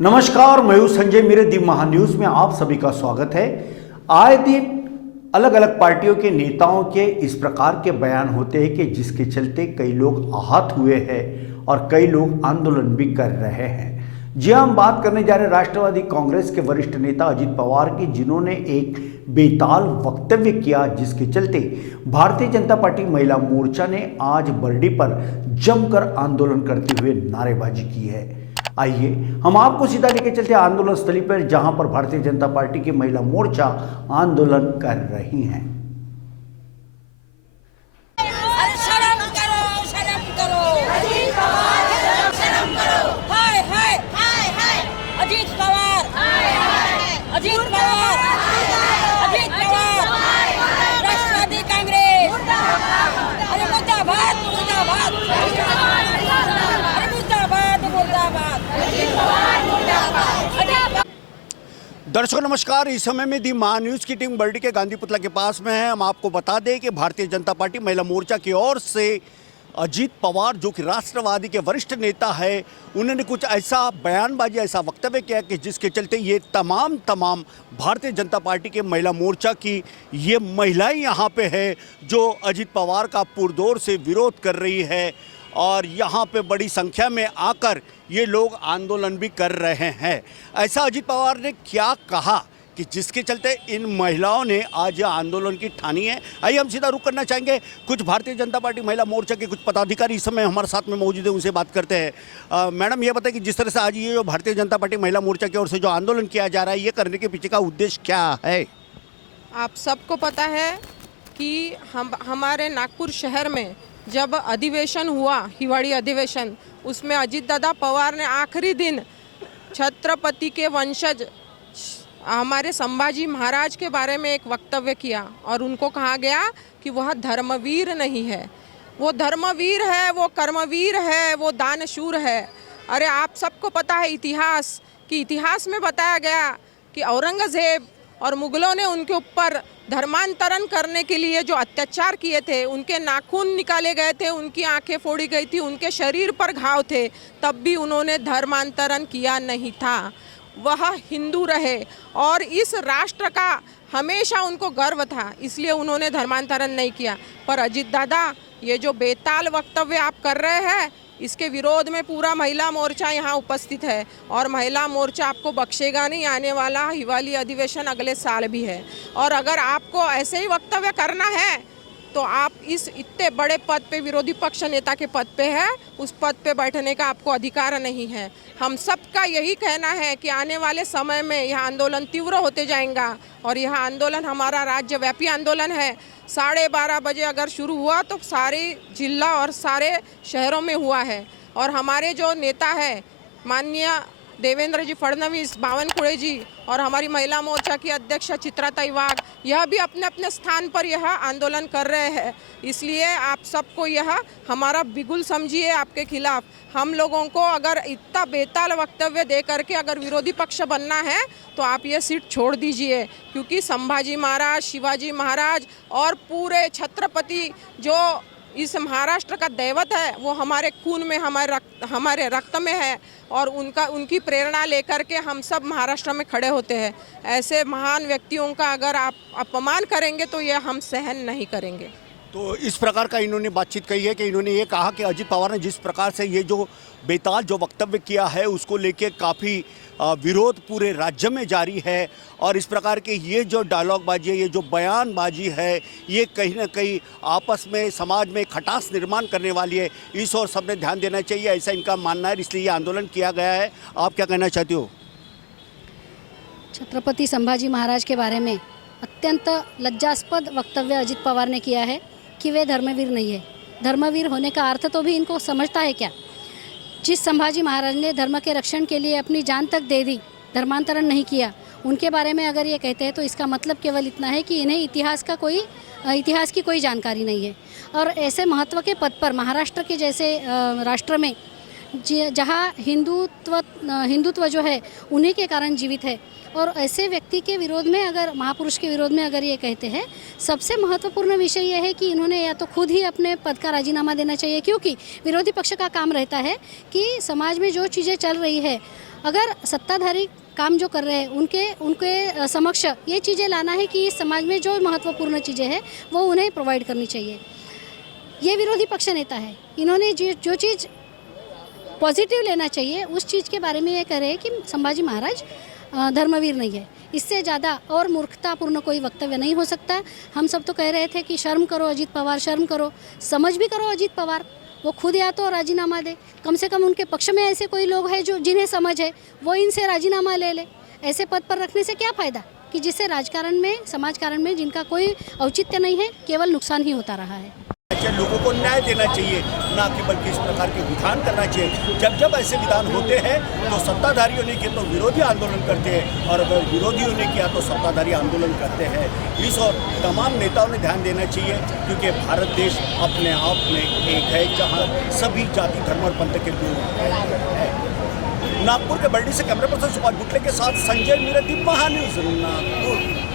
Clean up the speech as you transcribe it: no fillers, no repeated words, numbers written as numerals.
नमस्कार, मैं हूं संजय। मेरे दी महान्यूज में आप सभी का स्वागत है। आए दिन अलग अलग पार्टियों के नेताओं के इस प्रकार के बयान होते हैं कि जिसके चलते कई लोग आहत हुए हैं और कई लोग आंदोलन भी कर रहे हैं। जी हम बात करने जा रहे हैं राष्ट्रवादी कांग्रेस के वरिष्ठ नेता अजित पवार की, जिन्होंने एक बेताल वक्तव्य किया, जिसके चलते भारतीय जनता पार्टी महिला मोर्चा ने आज बरडी पर जमकर आंदोलन करते हुए नारेबाजी की है। आइए हम आपको सीधा लेके चलते हैं आंदोलन स्थली पर, जहां पर भारतीय जनता पार्टी की महिला मोर्चा आंदोलन कर रही हैं। शर्म करो, शर्म करो। अजीत पवार, शर्म करो। हाय हाय हाय हाय। अजीत पवार, हाय हाय। अजीत पवार, अजीत पवार। राष्ट्रवादी कांग्रेस, अरे मुर्दाबाद, मुर्दाबाद। अरे मुर्दाबाद, मुर्दाबाद। अजीत पवार, मुर्दाबाद। दर्शकों नमस्कार। इस समय में दी महान्यूज की टीम बरडी के गांधी पुतला के पास में है। हम आपको बता दें कि भारतीय जनता पार्टी महिला मोर्चा की ओर से अजीत पवार, जो कि राष्ट्रवादी के वरिष्ठ नेता है, उन्होंने कुछ ऐसा बयानबाजी, ऐसा वक्तव्य किया कि जिसके चलते ये तमाम भारतीय जनता पार्टी के महिला मोर्चा की ये महिलाएं यहाँ पे है, जो अजीत पवार का पुरजोर से विरोध कर रही है और यहाँ पे बड़ी संख्या में आकर ये लोग आंदोलन भी कर रहे हैं। ऐसा अजीत पवार ने क्या कहा कि जिसके चलते इन महिलाओं ने आज यह आंदोलन की ठानी है। आइए हम सीधा रुख करना चाहेंगे। कुछ भारतीय जनता पार्टी महिला मोर्चा के कुछ पदाधिकारी इस समय हमारे साथ में मौजूद हैं, उनसे बात करते हैं। मैडम, ये बताएं कि जिस तरह से आज ये जो भारतीय जनता पार्टी महिला मोर्चा की ओर से जो आंदोलन किया जा रहा है, ये करने के पीछे का उद्देश्य क्या है? आप सबको पता है कि हमारे नागपुर शहर में जब अधिवेशन हुआ, हिवाड़ी अधिवेशन, उसमें अजीत दादा पवार ने आखिरी दिन छत्रपति के वंशज हमारे संभाजी महाराज के बारे में एक वक्तव्य किया और उनको कहा गया कि वह धर्मवीर नहीं है, वो धर्मवीर है, वो कर्मवीर है, वो दानशूर है। अरे आप सबको पता है इतिहास में बताया गया कि औरंगजेब और मुगलों ने उनके ऊपर धर्मांतरण करने के लिए जो अत्याचार किए थे, उनके नाखून निकाले गए थे, उनकी आंखें फोड़ी गई थी, उनके शरीर पर घाव थे, तब भी उन्होंने धर्मांतरण किया नहीं था। वह हिंदू रहे और इस राष्ट्र का हमेशा उनको गर्व था, इसलिए उन्होंने धर्मांतरण नहीं किया। पर अजीत दादा, ये जो बेताल वक्तव्य आप कर रहे हैं, इसके विरोध में पूरा महिला मोर्चा यहाँ उपस्थित है और महिला मोर्चा आपको बख्शेगा नहीं। आने वाला हिवाली अधिवेशन अगले साल भी है और अगर आपको ऐसे ही वक्तव्य करना है तो आप इस इतने बड़े पद पे, विरोधी पक्ष नेता के पद पे है, उस पद पे बैठने का आपको अधिकार नहीं है। हम सबका यही कहना है कि आने वाले समय में यह आंदोलन तीव्र होते जाएगा और यह आंदोलन हमारा राज्यव्यापी आंदोलन है। 12:30 बजे अगर शुरू हुआ तो सारे जिला और सारे शहरों में हुआ है और हमारे जो नेता है माननीय देवेंद्र जी फडणवीस, बावनकुळे जी और हमारी महिला मोर्चा की अध्यक्ष चित्राताई वाघ, यह भी अपने अपने स्थान पर यह आंदोलन कर रहे हैं। इसलिए आप सबको यह हमारा बिगुल समझिए आपके खिलाफ। हम लोगों को अगर इतना बेताल वक्तव्य दे करके अगर विरोधी पक्ष बनना है तो आप ये सीट छोड़ दीजिए, क्योंकि संभाजी महाराज, शिवाजी महाराज और पूरे छत्रपति जो इस महाराष्ट्र का दैवत है, वो हमारे खून में, हमारे रक्त में है और उनकी प्रेरणा लेकर के हम सब महाराष्ट्र में खड़े होते हैं। ऐसे महान व्यक्तियों का अगर आप अपमान करेंगे तो ये हम सहन नहीं करेंगे। तो इस प्रकार का इन्होंने बातचीत कही है कि इन्होंने ये कहा कि अजीत पवार ने जिस प्रकार से ये जो बेताल जो वक्तव्य किया है, उसको लेके काफ़ी विरोध पूरे राज्य में जारी है और इस प्रकार के ये जो डायलॉगबाजी है, ये जो बयानबाजी है, ये कहीं ना कहीं आपस में समाज में खटास निर्माण करने वाली है। इस और सबने ध्यान देना चाहिए, ऐसा इनका मानना है, इसलिए ये आंदोलन किया गया है। आप क्या कहना चाहते हो? छत्रपति संभाजी महाराज के बारे में अत्यंत लज्जास्पद वक्तव्य अजित पवार ने किया है कि वे धर्मवीर नहीं है। धर्मवीर होने का अर्थ तो भी इनको समझता है क्या? जिस संभाजी महाराज ने धर्म के रक्षण के लिए अपनी जान तक दे दी, धर्मांतरण नहीं किया, उनके बारे में अगर ये कहते हैं तो इसका मतलब केवल इतना है कि इन्हें इतिहास की कोई जानकारी नहीं है। और ऐसे महत्व के पद पर महाराष्ट्र के जैसे राष्ट्र में जहाँ हिंदुत्व जो है उन्हीं के कारण जीवित है। और ऐसे व्यक्ति के विरोध में, अगर महापुरुष के विरोध में अगर ये कहते हैं, सबसे महत्वपूर्ण विषय यह है कि इन्होंने या तो खुद ही अपने पद का राजीनामा देना चाहिए, क्योंकि विरोधी पक्ष का काम रहता है कि समाज में जो चीज़ें चल रही है, अगर सत्ताधारी काम जो कर रहे हैं उनके समक्ष ये चीज़ें लाना है कि इस समाज में जो महत्वपूर्ण चीज़ें हैं वो उन्हें प्रोवाइड करनी चाहिए। ये विरोधी पक्ष नेता है, इन्होंने जो चीज़ पॉजिटिव लेना चाहिए उस चीज़ के बारे में ये कह रहे हैं कि संभाजी महाराज धर्मवीर नहीं है। इससे ज़्यादा और मूर्खतापूर्ण कोई वक्तव्य नहीं हो सकता। हम सब तो कह रहे थे कि शर्म करो अजीत पवार, शर्म करो, समझ भी करो अजीत पवार। वो खुद या तो राजीनामा दे, कम से कम उनके पक्ष में ऐसे कोई लोग हैं जो जिन्हें समझ है, वो इनसे राजीनामा ले ले। ऐसे पद पर रखने से क्या फ़ायदा कि जिससे राजकारण में, समाजकारण में जिनका कोई औचित्य नहीं है, केवल नुकसान ही होता रहा है। लोगों को न्याय देना चाहिए, ना कि बल्कि इस प्रकार के विधान करना चाहिए। जब ऐसे विधान होते हैं तो सत्ताधारियों ने किया तो विरोधी आंदोलन करते हैं, और अगर विरोधियों ने किया तो सत्ताधारी आंदोलन करते हैं। इस और तमाम नेताओं ने ध्यान देना चाहिए, क्योंकि भारत देश अपने आप में एक है जहाँ सभी जाति, धर्म और पंथ के लोग हैं। नागपुर के बरडी से कैमरा पर्सन सुभाष गुटले के साथ संजय मीरती, महान्यूज़ नागपुर।